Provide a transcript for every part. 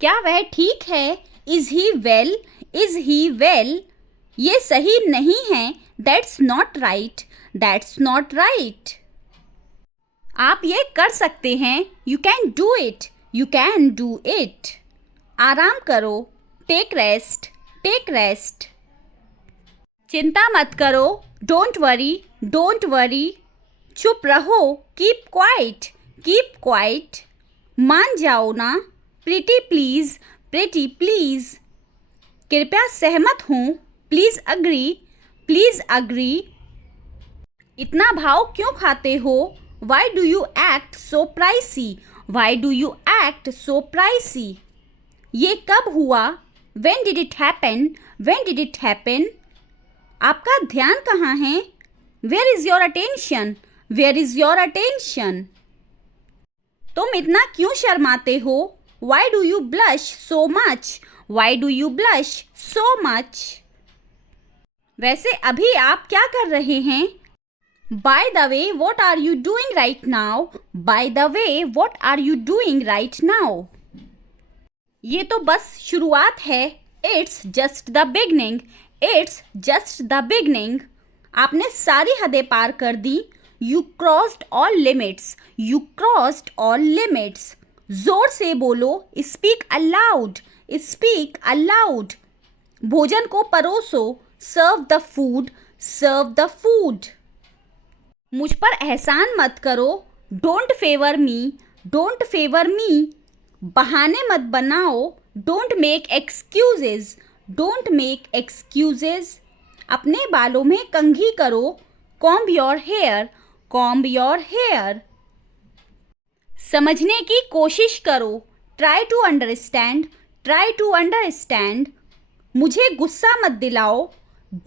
क्या वह ठीक है? Is he well? Is he well? ये सही नहीं है. That's not right. That's not right. आप ये कर सकते हैं. You can do it. You can do it. आराम करो. Take rest. Take rest. चिंता मत करो. Don't worry. Don't worry. चुप रहो. Keep quiet. Keep quiet. मान जाओ ना. Pretty please. Pretty please. कृपया सहमत हों. Please agree. Please agree. इतना भाव क्यों खाते हो? Why do you act so pricey? Why do you act so pricey? ये कब हुआ? When did it happen? When did it happen? आपका ध्यान कहाँ है? Where is your attention? Where is your attention? तुम इतना क्यों शर्माते हो? Why do you blush so much? Why do you blush so much? वैसे अभी आप क्या कर रहे हैं? By the way, what are you doing right now? By the way, what are you doing right now? ये तो बस शुरुआत है. It's just the beginning. It's just the beginning. आपने सारी हदें पार कर दी. You crossed all limits. You crossed all limits. जोर से बोलो. Speak aloud. Speak aloud. भोजन को परोसो. Serve the food. Serve the food. मुझ पर एहसान मत करो. Don't favor me. Don't favor me. बहाने मत बनाओ. Don't make excuses. Don't make excuses. अपने बालों में कंघी करो. Comb your hair. Comb your hair. समझने की कोशिश करो. Try to understand. Try to understand. मुझे गुस्सा मत दिलाओ.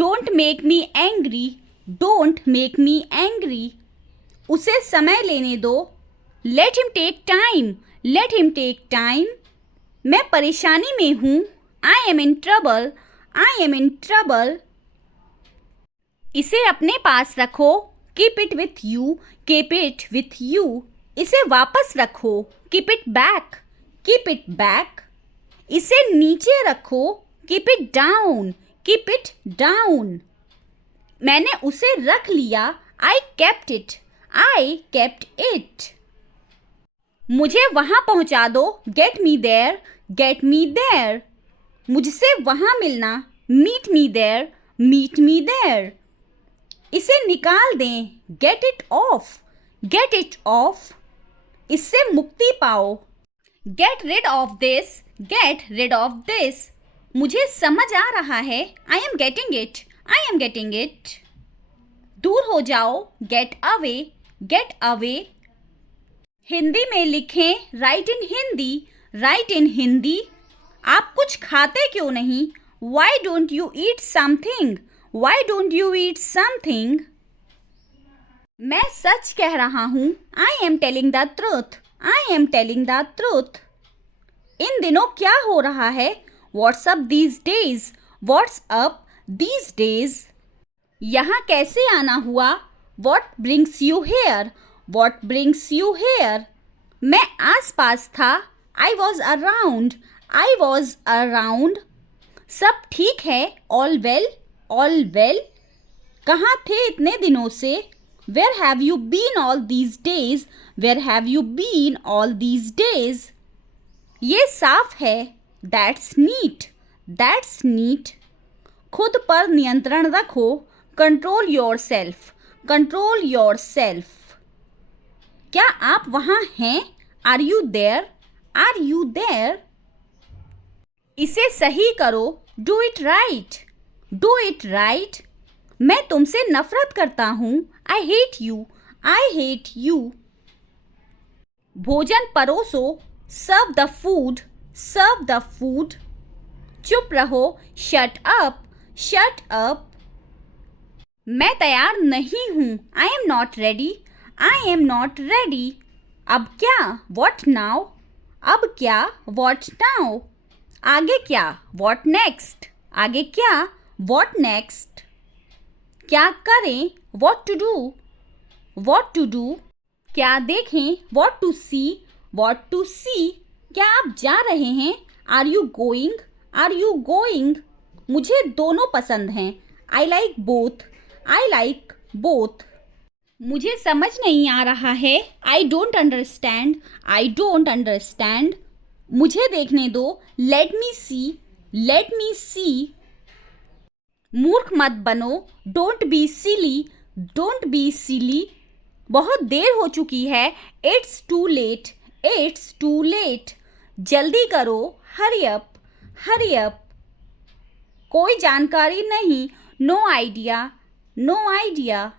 Don't make me angry. Don't make me angry. उसे समय लेने दो. Let him take time. Let him take time. मैं परेशानी में हूँ. I am in trouble. I am in trouble. इसे अपने पास रखो. Keep it with you. Keep it with you. इसे वापस रखो. Keep it back. Keep it back. इसे नीचे रखो. Keep it down. Keep it down. मैंने उसे रख लिया. I kept it. I kept it. मुझे वहाँ पहुँचा दो. Get me there. Get me there. मुझसे वहाँ मिलना. Meet me there. Meet me there. इसे निकाल दें. Get it off. Get it off. इससे मुक्ति पाओ. Get rid of this. Get rid of this. मुझे समझ आ रहा है. I am getting it. I am getting it. दूर हो जाओ. Get away. Get away. Hindi में लिखें. Write in Hindi. Write in Hindi. आप कुछ खाते क्यों नहीं? Why don't you eat something? Why don't you eat something? मैं सच कह रहा हूँ. I am telling the truth. I am telling the truth. इन दिनों क्या हो रहा है? What's up these days? What's up these days? यहाँ कैसे आना हुआ? What brings you here? What brings you here? मैं आस-पास था. I was around. I was around. सब ठीक है. All well. All well. कहाँ थे इतने दिनों से? Where have you been all these days? Where have you been all these days? ये साफ है. That's neat. That's neat. खुद पर नियंत्रण रखो. Control yourself. Control yourself. क्या आप वहाँ हैं? Are you there? Are you there? इसे सही करो. Do it right. Do it right. मैं तुमसे नफरत करता हूँ. I hate you. I hate you. भोजन परोसो. Serve the food. Serve the food. चुप रहो. Shut up. Shut up. मैं तैयार नहीं हूँ. I am not ready. I am not ready. अब क्या? What now? अब क्या? What now? आगे क्या? What next? आगे क्या? What next? क्या करें? What to do? What to do? क्या देखें? What to see? What to see? क्या आप जा रहे हैं? Are you going, are you going. मुझे दोनों पसंद हैं, I like both, I like both. मुझे समझ नहीं आ रहा है, I don't understand, I don't understand. मुझे देखने दो, लेट मी सी, लेट मी सी। मूर्ख मत बनो, don't be silly, don't be silly. बहुत देर हो चुकी है, it's too late, it's too late. जल्दी करो, हरी अप, हरी अप। कोई जानकारी नहीं, नो आइडिया, नो आइडिया।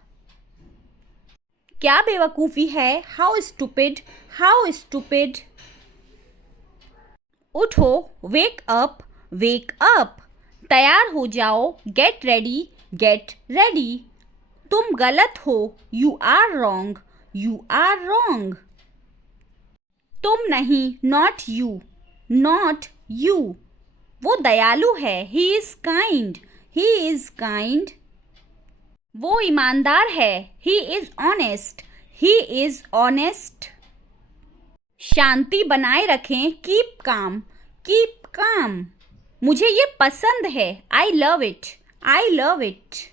क्या बेवकूफ़ी है, हाउ स्टूपिड, हाउ स्टूपिड। उठो, वेक अप, वेक अप। तैयार हो जाओ, गेट रेडी, गेट रेडी। तुम गलत हो, you are wrong, you are wrong. तुम नहीं, नॉट यू, नॉट यू। वो दयालु है, he is kind, he is kind. वो ईमानदार है, he is honest, he is honest. शांति बनाए रखें, कीप काम, कीप काम। मुझे ये पसंद है, I love it, I love it.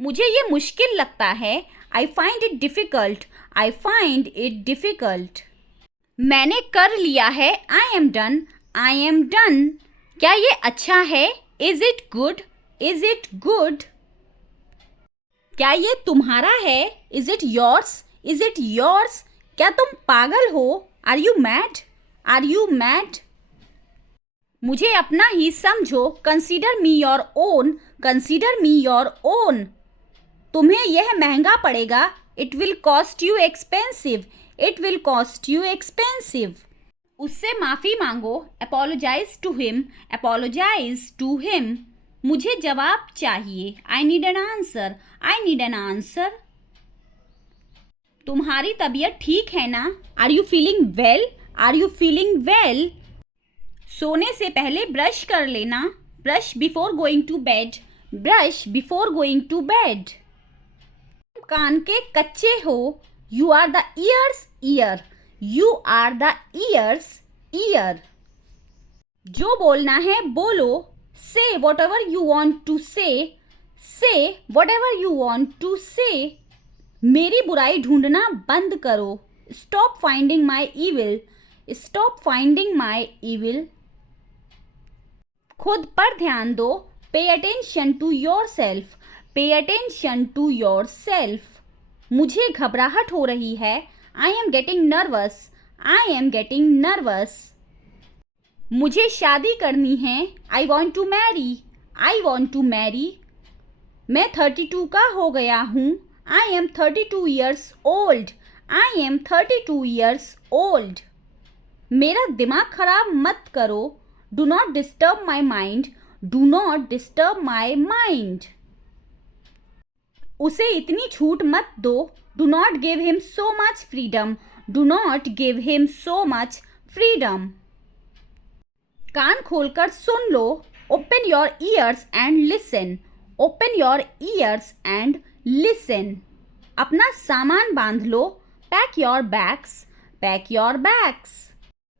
मुझे ये मुश्किल लगता है, I find it difficult, I find it difficult. मैंने कर लिया है, I am done, I am done. क्या ये अच्छा है, is it good, is it good. क्या ये तुम्हारा है, is it yours, is it yours. क्या तुम पागल हो, are you mad, are you mad. मुझे अपना ही समझो, consider me your own, consider me your own. तुम्हें यह महंगा पड़ेगा, it will cost you expensive, it will cost you expensive. उससे माफ़ी मांगो, apologise to him, apologise to him. मुझे जवाब चाहिए, I need an answer, I need an answer. तुम्हारी तबीयत ठीक है ना, are you feeling well, are you feeling well. सोने से पहले ब्रश कर लेना, brush before going to bed, brush before going to bed. कान के कच्चे हो, you are the ears ear, you are the ears ear. जो बोलना है बोलो, say whatever you want to say, say whatever you want to say. मेरी बुराई ढूंढना बंद करो, stop finding my evil, stop finding my evil. खुद पर ध्यान दो, pay attention to yourself, pay attention to yourself. मुझे घबराहट हो रही है, I am getting nervous, I am getting nervous. मुझे शादी करनी है, I want to marry, I want to marry. मैं 32 का हो गया हूँ, I am 32 years old, I am 32 years old. मेरा दिमाग खराब मत करो, do not disturb my mind, do not disturb my mind. उसे इतनी छूट मत दो, do not give him so much freedom, do not give him so much freedom. कान खोलकर सुन लो, open your ears and listen, open your ears and listen. अपना सामान बांध लो, pack your bags, pack your bags.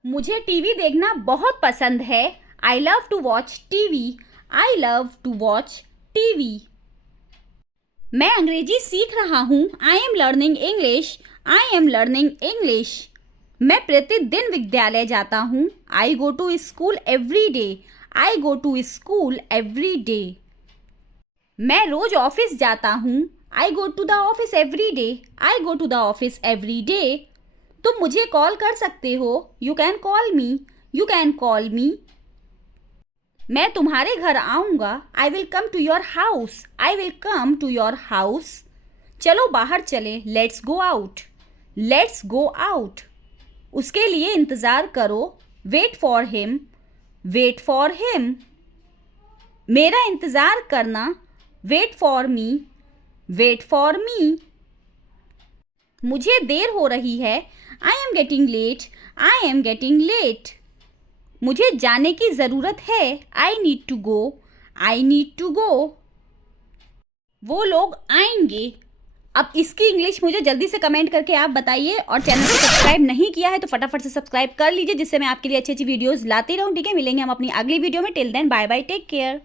मुझे टीवी देखना बहुत पसंद है, I love to watch TV, I love to watch TV. मैं अंग्रेजी सीख रहा हूँ, I am learning English, I am learning English. मैं प्रतिदिन विद्यालय जाता हूँ, I go to school every day, I go to school every day. मैं रोज ऑफिस जाता हूँ, I go to the office every day, I go to the office every day. तुम मुझे कॉल कर सकते हो, you can call me, you can call me. मैं तुम्हारे घर आऊँगा, I will come to your house, I will come to your house. चलो बाहर चले, let's go out, let's go out. उसके लिए इंतज़ार करो, wait for him, wait for him. मेरा इंतज़ार करना, wait for me, wait for me. मुझे देर हो रही है, I am getting late, I am getting late. मुझे जाने की ज़रूरत है, I need to go, I need to go. वो लोग आएंगे, अब इसकी इंग्लिश मुझे जल्दी से कमेंट करके आप बताइए, और चैनल को सब्सक्राइब नहीं किया है तो फटाफट से सब्सक्राइब कर लीजिए, जिससे मैं आपके लिए अच्छी अच्छी वीडियोस लाती रहूं। ठीक है, मिलेंगे हम अपनी अगली वीडियो में। Till then bye bye, take care.